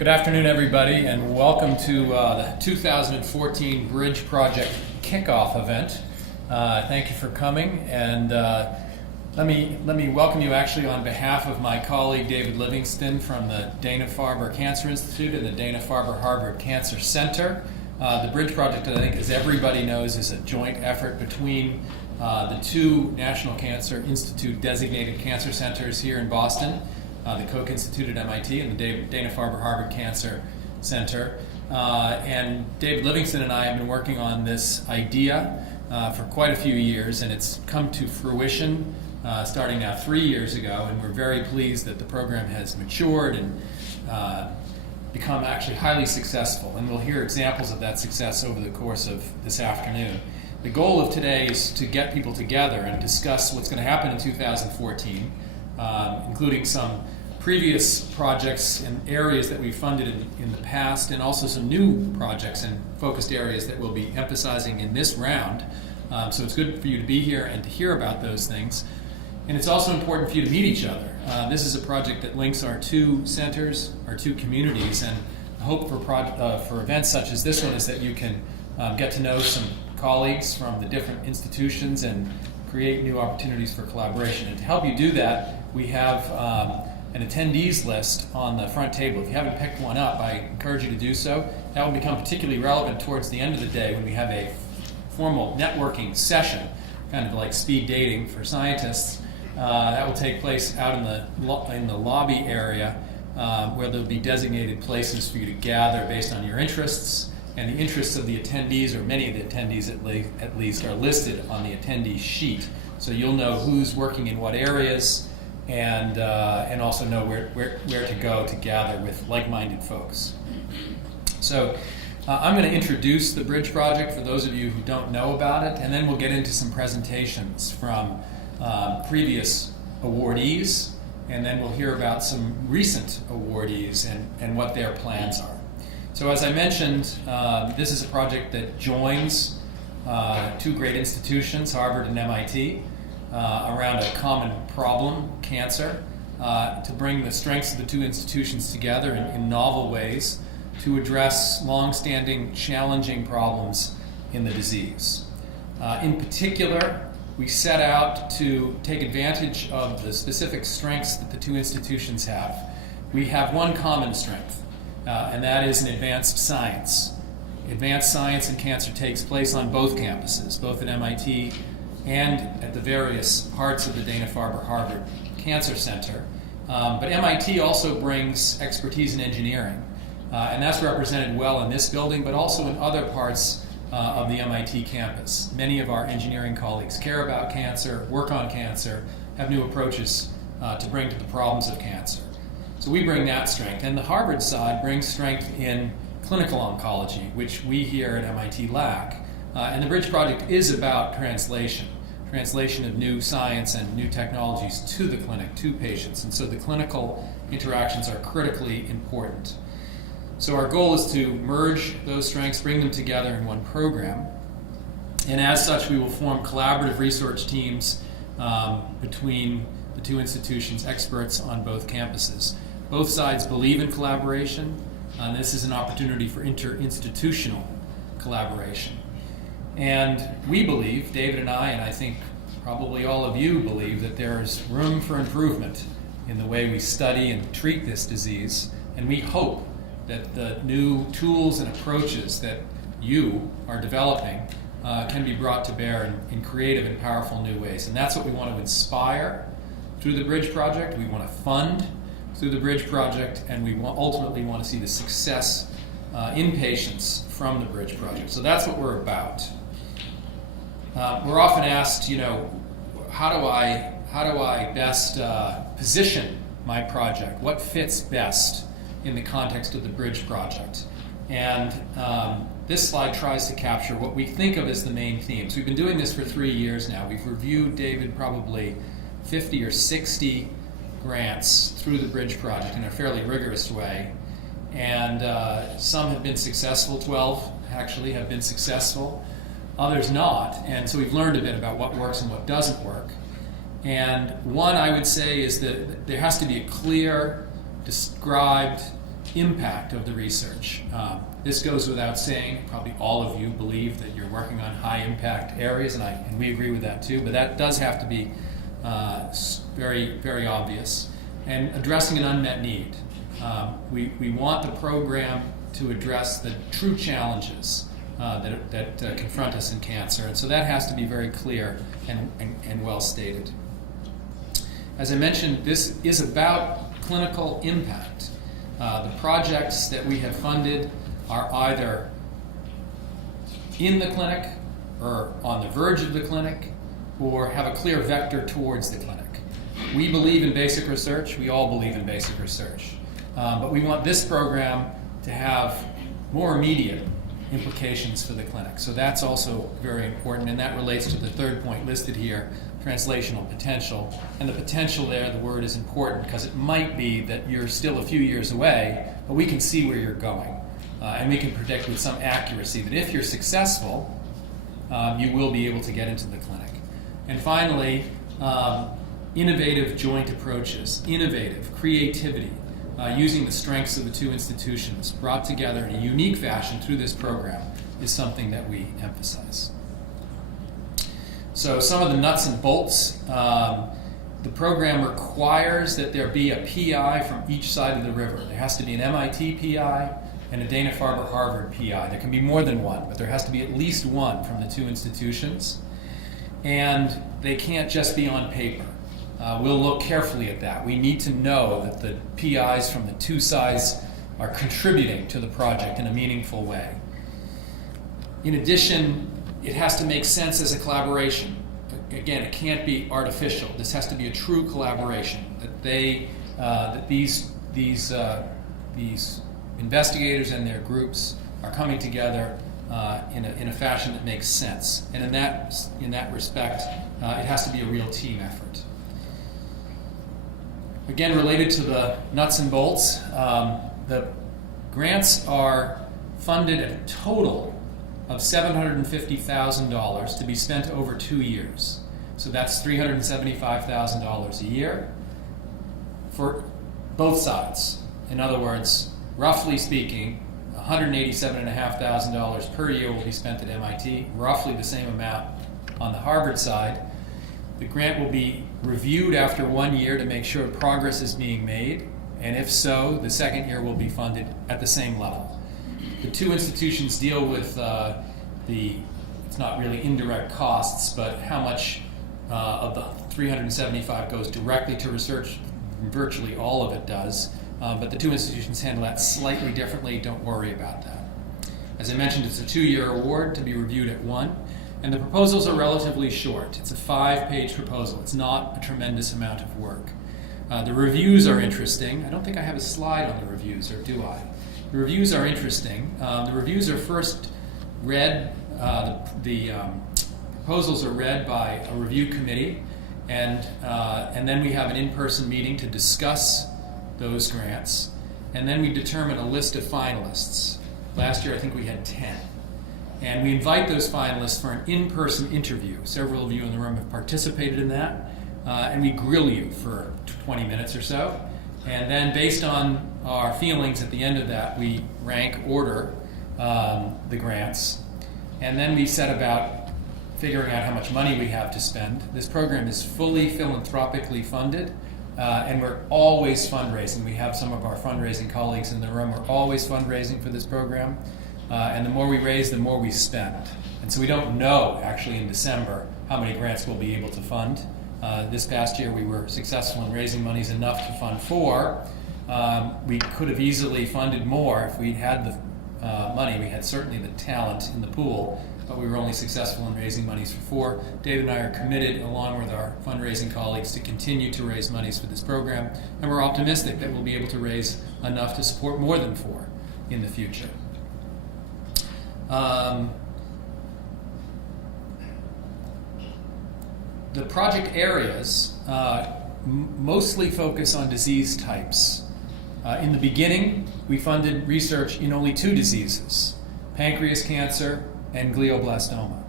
Good afternoon, everybody, and welcome to the 2014 Bridge Project Kickoff event. Thank you for coming, and let me welcome you actually on behalf of my colleague David Livingston from the Dana-Farber Cancer Institute and the Dana-Farber Harvard Cancer Center. The Bridge Project, I think, as everybody knows, is a joint effort between the two National Cancer Institute designated cancer centers here in Boston, the Koch Institute at MIT and the Dana-Farber Harvard Cancer Center. And David Livingston and I have been working on this idea for quite a few years, and it's come to fruition starting now 3 years ago, and we're very pleased that the program has matured and become actually highly successful, and we'll hear examples of that success over the course of this afternoon. The goal of today is to get people together and discuss what's going to happen in 2014, including some previous projects and areas that we've funded in the past, and also some new projects and focused areas that we'll be emphasizing in this round. So it's good for you to be here and to hear about those things. And it's also important for you to meet each other. This is a project that links our two centers, our two communities, and the hope for events such as this one is that you can get to know some colleagues from the different institutions and create new opportunities for collaboration. And to help you do that, we have an attendees list on the front table. If you haven't picked one up, I encourage you to do so. That will become particularly relevant towards the end of the day when we have a formal networking session, kind of like speed dating for scientists. That will take place out in the lobby area where there'll be designated places for you to gather based on your interests, and the interests of the attendees, or many of the attendees at least, are listed on the attendee sheet. So you'll know who's working in what areas, and also know where to go to gather with like-minded folks. So I'm going to introduce the Bridge Project for those of you who don't know about it, and then we'll get into some presentations from previous awardees, and then we'll hear about some recent awardees and what their plans are. So as I mentioned, this is a project that joins two great institutions, Harvard and MIT, around a common problem, cancer, to bring the strengths of the two institutions together in novel ways to address long-standing, challenging problems in the disease. In particular, we set out to take advantage of the specific strengths that the two institutions have. We have one common strength, and that is in advanced science. Advanced science in cancer takes place on both campuses, both at MIT and at the various parts of the Dana-Farber Harvard Cancer Center. But MIT also brings expertise in engineering, and that's represented well in this building, but also in other parts of the MIT campus. Many of our engineering colleagues care about cancer, work on cancer, have new approaches to bring to the problems of cancer. So we bring that strength. And the Harvard side brings strength in clinical oncology, which we here at MIT lack. And the Bridge Project is about translation of new science and new technologies to the clinic, to patients. And so the clinical interactions are critically important. So our goal is to merge those strengths, bring them together in one program. And as such, we will form collaborative research teams between the two institutions, experts on both campuses. Both sides believe in collaboration, and this is an opportunity for interinstitutional collaboration. And we believe, David and I think probably all of you believe, that there is room for improvement in the way we study and treat this disease, and we hope that the new tools and approaches that you are developing can be brought to bear in creative and powerful new ways. And that's what we want to inspire through the Bridge Project. We want to fund through the Bridge Project, and we ultimately want to see the success in patients from the Bridge Project. So that's what we're about. We're often asked, how do I best position my project? What fits best in the context of the Bridge Project? And this slide tries to capture what we think of as the main themes. We've been doing this for 3 years now. We've reviewed, David, probably 50 or 60 grants through the Bridge Project in a fairly rigorous way. And some have been successful, 12 actually have been successful, others not. And so we've learned a bit about what works and what doesn't work. And one I would say is that there has to be a clear, described impact of the research. This goes without saying. Probably all of you believe that you're working on high impact areas, and we agree with that too, but that does have to be very, very obvious. And addressing an unmet need. We want the program to address the true challenges that confront us in cancer, and so that has to be very clear and well stated. As I mentioned, this is about clinical impact. The projects that we have funded are either in the clinic or on the verge of the clinic or have a clear vector towards the clinic. We believe in basic research. We all believe in basic research. But we want this program to have more immediate implications for the clinic. So that's also very important, and that relates to the third point listed here, translational potential. And the potential there, the word is important because it might be that you're still a few years away, but we can see where you're going. And we can predict with some accuracy that if you're successful, you will be able to get into the clinic. And finally, innovative joint approaches, innovative creativity, using the strengths of the two institutions brought together in a unique fashion through this program is something that we emphasize. So some of the nuts and bolts. The program requires that there be a PI from each side of the river. There has to be an MIT PI and a Dana-Farber Harvard PI. There can be more than one, but there has to be at least one from the two institutions. And they can't just be on paper. We'll look carefully at that. We need to know that the PIs from the two sides are contributing to the project in a meaningful way. In addition, it has to make sense as a collaboration. Again, it can't be artificial. This has to be a true collaboration. That these investigators and their groups are coming together in a fashion that makes sense. And in that respect, it has to be a real team effort. Again, related to the nuts and bolts, the grants are funded at a total of $750,000 to be spent over 2 years. So that's $375,000 a year for both sides. In other words, roughly speaking, $187,500 per year will be spent at MIT, roughly the same amount on the Harvard side. The grant will be reviewed after 1 year to make sure progress is being made, and if so, the second year will be funded at the same level. The two institutions deal with it's not really indirect costs, but how much of the 375 goes directly to research. Virtually all of it does, but the two institutions handle that slightly differently. Don't worry about that. As I mentioned, it's a 2-year award to be reviewed at 1. And the proposals are relatively short. It's a 5-page proposal. It's not a tremendous amount of work. The reviews are interesting. I don't think I have a slide on the reviews, or do I? The reviews are interesting. The reviews are first read, the proposals are read by a review committee, and then we have an in-person meeting to discuss those grants, and then we determine a list of finalists. Last year I think we had 10. And we invite those finalists for an in-person interview. Several of you in the room have participated in that. And we grill you for 20 minutes or so. And then based on our feelings at the end of that, we rank order the grants. And then we set about figuring out how much money we have to spend. This program is fully philanthropically funded. And we're always fundraising. We have some of our fundraising colleagues in the room. We're always fundraising for this program. And the more we raise, the more we spend. And so we don't know, actually, in December, how many grants we'll be able to fund. This past year, we were successful in raising monies enough to fund 4. We could have easily funded more if we'd had the money. We had certainly the talent in the pool, but we were only successful in raising monies for 4. David and I are committed, along with our fundraising colleagues, to continue to raise monies for this program. And we're optimistic that we'll be able to raise enough to support more than 4 in the future. The project areas mostly focus on disease types. In the beginning, we funded research in only 2 diseases, pancreas cancer and glioblastoma.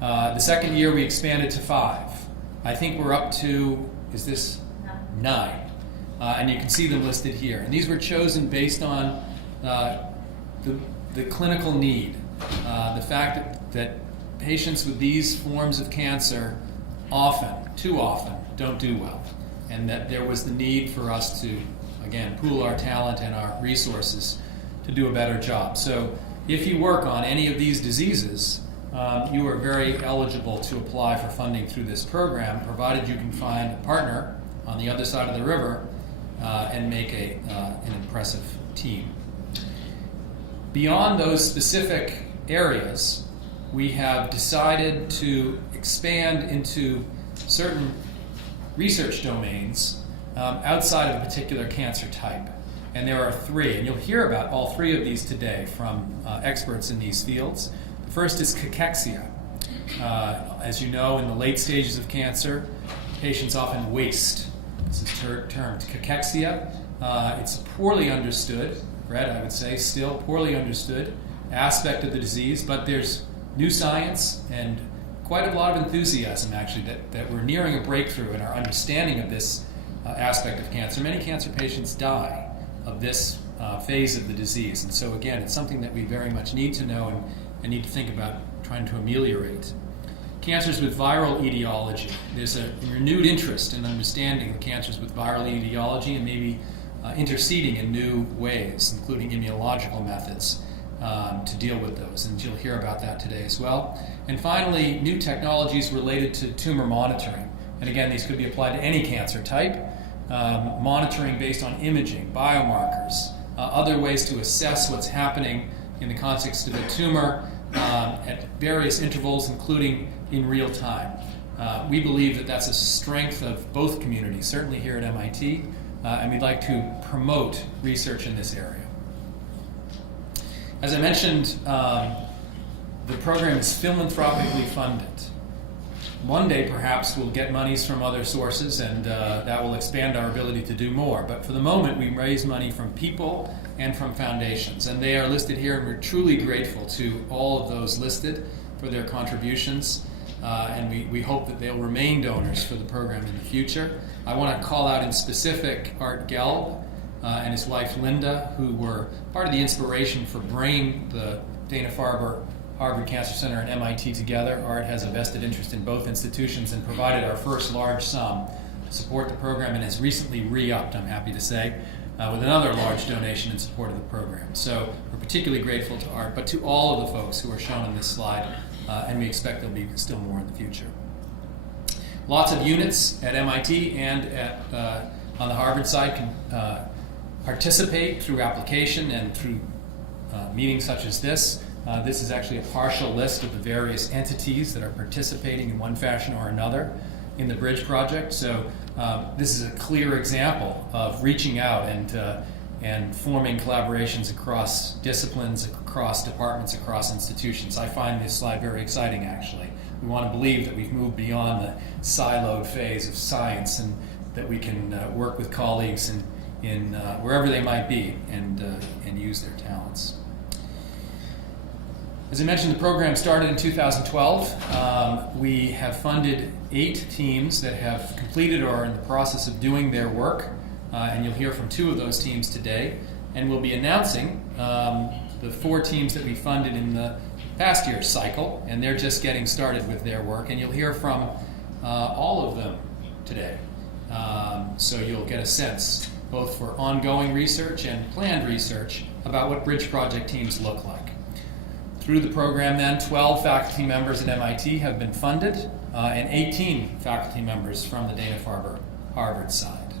The second year, we expanded to 5. I think we're up to, is this 9? and you can see them listed here. And these were chosen based on the clinical need, the fact that patients with these forms of cancer too often, don't do well, and that there was the need for us to, again, pool our talent and our resources to do a better job. So if you work on any of these diseases, you are very eligible to apply for funding through this program, provided you can find a partner on the other side of the river and make an impressive team. Beyond those specific areas, we have decided to expand into certain research domains outside of a particular cancer type. And there are 3, and you'll hear about all 3 of these today from experts in these fields. The first is cachexia. As you know, in the late stages of cancer, patients often waste. This is termed cachexia. It's a poorly understood, I would say, still poorly understood aspect of the disease, but there's new science and quite a lot of enthusiasm, actually, that we're nearing a breakthrough in our understanding of this aspect of cancer. Many cancer patients die of this phase of the disease, and so again, it's something that we very much need to know and need to think about trying to ameliorate. Cancers with viral etiology. There's a renewed interest in understanding the cancers with viral etiology and maybe interceding in new ways, including immunological methods, to deal with those, and you'll hear about that today as well. And finally, new technologies related to tumor monitoring. And again, these could be applied to any cancer type. Monitoring based on imaging, biomarkers, other ways to assess what's happening in the context of a tumor at various intervals, including in real time. We believe that that's a strength of both communities, certainly here at MIT, and we'd like to promote research in this area. As I mentioned, the program is philanthropically funded. One day, perhaps, we'll get monies from other sources, and that will expand our ability to do more. But for the moment, we raise money from people and from foundations, and they are listed here, and we're truly grateful to all of those listed for their contributions, and we hope that they'll remain donors for the program in the future. I want to call out in specific Art Gelb and his wife Linda, who were part of the inspiration for bringing the Dana-Farber Harvard Cancer Center and MIT together. Art has a vested interest in both institutions and provided our first large sum to support the program, and has recently re-upped, I'm happy to say, with another large donation in support of the program. So we're particularly grateful to Art, but to all of the folks who are shown on this slide, and we expect there'll be still more in the future. Lots of units at MIT and on the Harvard side can participate through application and through meetings such as this. This is actually a partial list of the various entities that are participating in one fashion or another in the Bridge project. So this is a clear example of reaching out and forming collaborations across disciplines, across departments, across institutions. I find this slide very exciting, actually. We want to believe that we've moved beyond the siloed phase of science, and that we can work with colleagues in wherever they might be and use their talents. As I mentioned, the program started in 2012. We have funded 8 teams that have completed or are in the process of doing their work, and you'll hear from 2 of those teams today. And we'll be announcing the 4 teams that we funded in the past year's cycle, and they're just getting started with their work, and you'll hear from all of them today. So you'll get a sense, both for ongoing research and planned research, about what Bridge Project teams look like. Through the program then, 12 faculty members at MIT have been funded, and 18 faculty members from the Dana-Farber Harvard side.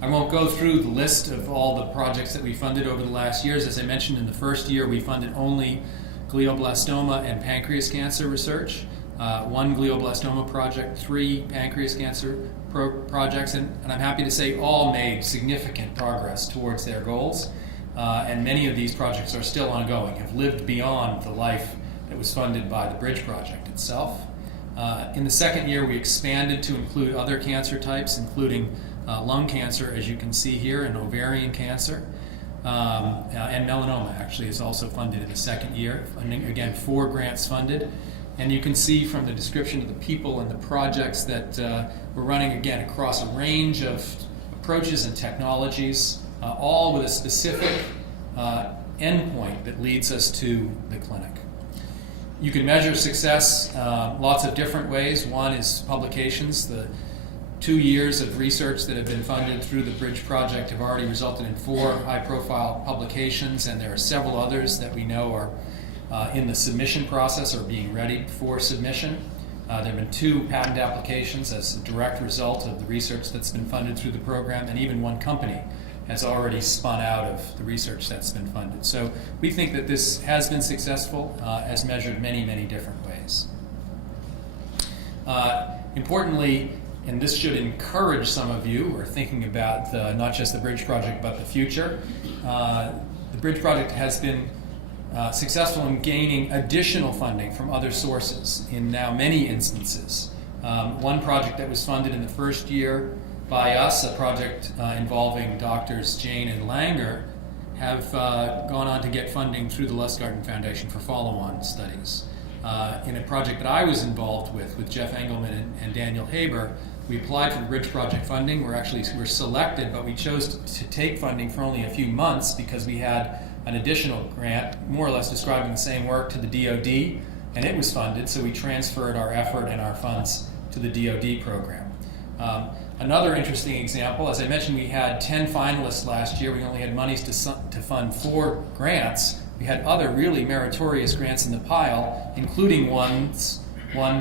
I won't go through the list of all the projects that we funded over the last years. As I mentioned, in the first year we funded only glioblastoma and pancreas cancer research, 1 glioblastoma project, 3 pancreas cancer projects, and I'm happy to say all made significant progress towards their goals. And many of these projects are still ongoing, have lived beyond the life that was funded by the Bridge Project itself. In the second year, we expanded to include other cancer types, including lung cancer, as you can see here, and ovarian cancer. And melanoma actually is also funded in the second year. And again, 4 grants funded. And you can see from the description of the people and the projects that we're running, again, across a range of approaches and technologies, all with a specific endpoint that leads us to the clinic. You can measure success lots of different ways. One is publications. The 2 years of research that have been funded through the Bridge Project have already resulted in 4 high-profile publications, and there are several others that we know are in the submission process or being ready for submission. There have been 2 patent applications as a direct result of the research that's been funded through the program, and even 1 company has already spun out of the research that's been funded. So we think that this has been successful as measured many, many different ways. Importantly, and this should encourage some of you who are thinking about not just the Bridge Project but the future, the Bridge Project has been successful in gaining additional funding from other sources in now many instances. One project that was funded in the first year by us, a project involving doctors Jane and Langer, have gone on to get funding through the Lustgarten Foundation for follow-on studies. In a project that I was involved with Jeff Engelman and Daniel Haber, we applied for Bridge Project funding. We're selected, but we chose to take funding for only a few months because we had an additional grant, more or less describing the same work, to the DoD, and it was funded, so we transferred our effort and our funds to the DoD program. Another interesting example, as I mentioned, we had 10 finalists last year. We only had monies to fund 4 grants. We had other really meritorious grants in the pile, including one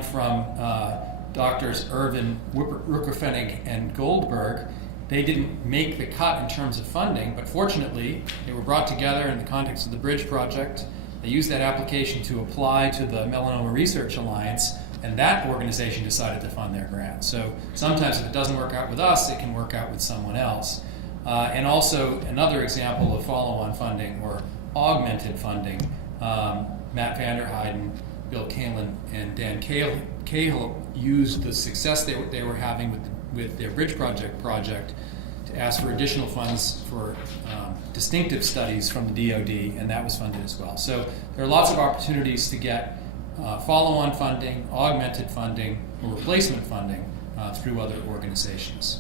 from Doctors Irvin, Rookerfenig, and Goldberg. They didn't make the cut in terms of funding, but fortunately, they were brought together in the context of the Bridge Project. They used that application to apply to the Melanoma Research Alliance, and that organization decided to fund their grant. So sometimes if it doesn't work out with us, it can work out with someone else. And also another example of follow-on funding or augmented funding, Matt Vanderheiden, Bill Kalin, and Dan Cahill used the success they were having with their Bridge Project to ask for additional funds for distinctive studies from the DoD, and that was funded as well. So there are lots of opportunities to get follow-on funding, augmented funding, or replacement funding through other organizations.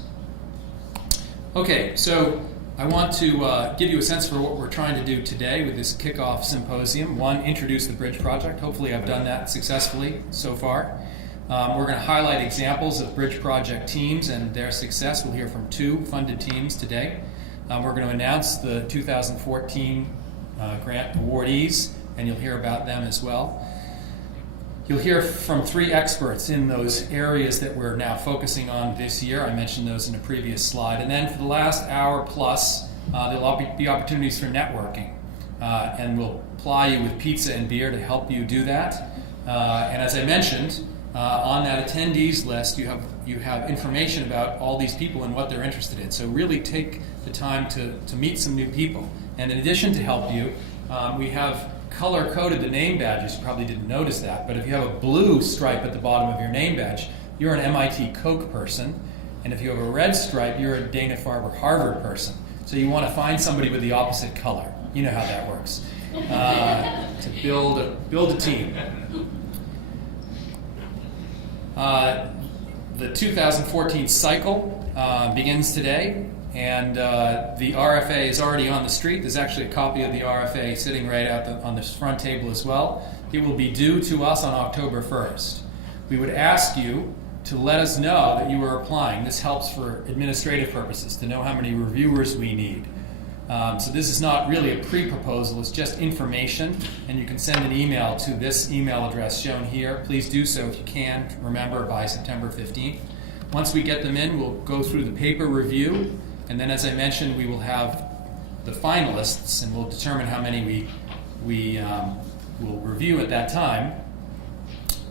Okay, so I want to give you a sense for what we're trying to do today with this kickoff symposium. One, introduce the Bridge Project. Hopefully I've done that successfully so far. We're going to highlight examples of Bridge Project teams and their success. We'll hear from 2 funded teams today. We're going to announce the 2014 grant awardees, and you'll hear about them as well. You'll hear from 3 experts in those areas that we're now focusing on this year. I mentioned those in a previous slide. And then for the last hour plus, there'll be opportunities for networking. And we'll ply you with pizza and beer to help you do that. And as I mentioned, on that attendees list, you have information about all these people and what they're interested in. So really take the time to meet some new people. And in addition to help you, we have color-coded the name badges. You probably didn't notice that, but if you have a blue stripe at the bottom of your name badge, you're an MIT Koch person, and if you have a red stripe, you're a Dana-Farber Harvard person. So you want to find somebody with the opposite color. You know how that works. To build a team. The 2014 cycle begins today. And the RFA is already on the street. There's actually a copy of the RFA sitting right out on this front table as well. It will be due to us on October 1st. We would ask you to let us know that you are applying. This helps for administrative purposes, to know how many reviewers we need. So this is not really a pre-proposal, it's just information, and you can send an email to this email address shown here. Please do so if you can, remember, by September 15th. Once we get them in, we'll go through the paper review. And then, as I mentioned, we will have the finalists, and we'll determine how many we will review at that time,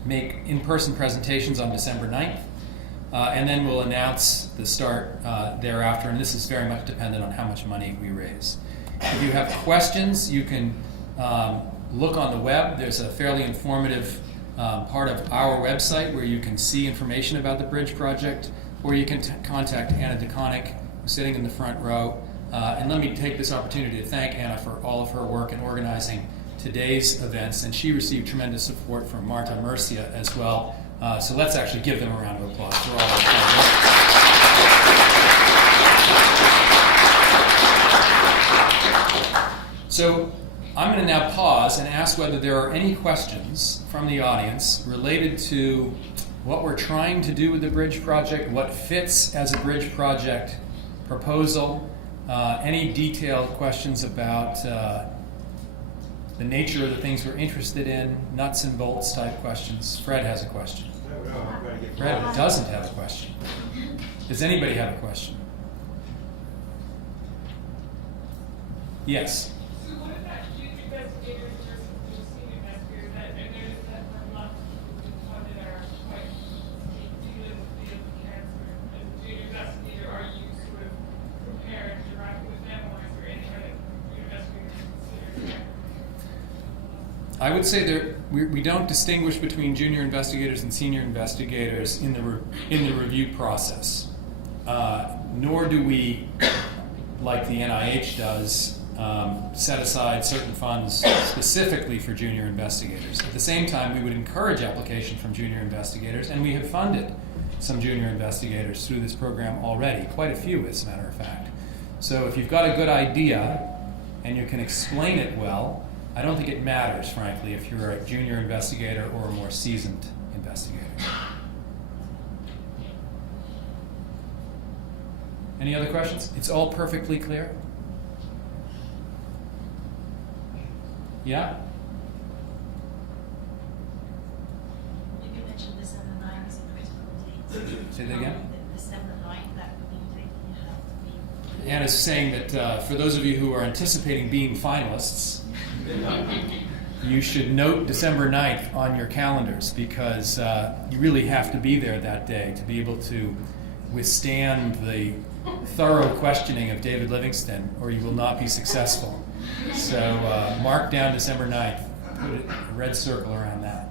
make in-person presentations on December 9th, and then we'll announce the start thereafter, and this is very much dependent on how much money we raise. If you have questions, you can look on the web. There's a fairly informative part of our website where you can see information about the Bridge Project, or you can contact Anna DeConnick, sitting in the front row. And let me take this opportunity to thank Anna for all of her work in organizing today's events, and she received tremendous support from Marta Murcia as well. So let's actually give them a round of applause for all of their work. So I'm going to now pause and ask whether there are any questions from the audience related to what we're trying to do with the bridge project, what fits as a bridge project proposal, any detailed questions about the nature of the things we're interested in, nuts and bolts type questions. Fred has a question. Fred doesn't have a question. Does anybody have a question? Yes. So what about youth investigators versus the senior investigators? I noticed that for a lot of people who funded are quite dealing with the cancer. As a junior investigator, are you sort of prepared directly with them, or is there any kind of junior investigators considered that? I would say we don't distinguish between junior investigators and senior investigators in the review process, nor do we, like the NIH does, set aside certain funds specifically for junior investigators. At the same time, we would encourage application from junior investigators, and we have funded some junior investigators through this program already, quite a few as a matter of fact. So if you've got a good idea and you can explain it well, I don't think it matters, frankly, if you're a junior investigator or a more seasoned investigator. Any other questions? It's all perfectly clear? Yeah? You mentioned December 9th as a critical date. Say that again? December 9th, that would be the date you have to be. Anna's saying that for those of you who are anticipating being finalists, you should note December 9th on your calendars, because you really have to be there that day to be able to withstand the thorough questioning of David Livingston, or you will not be successful. So mark down December 9th, put a red circle around that.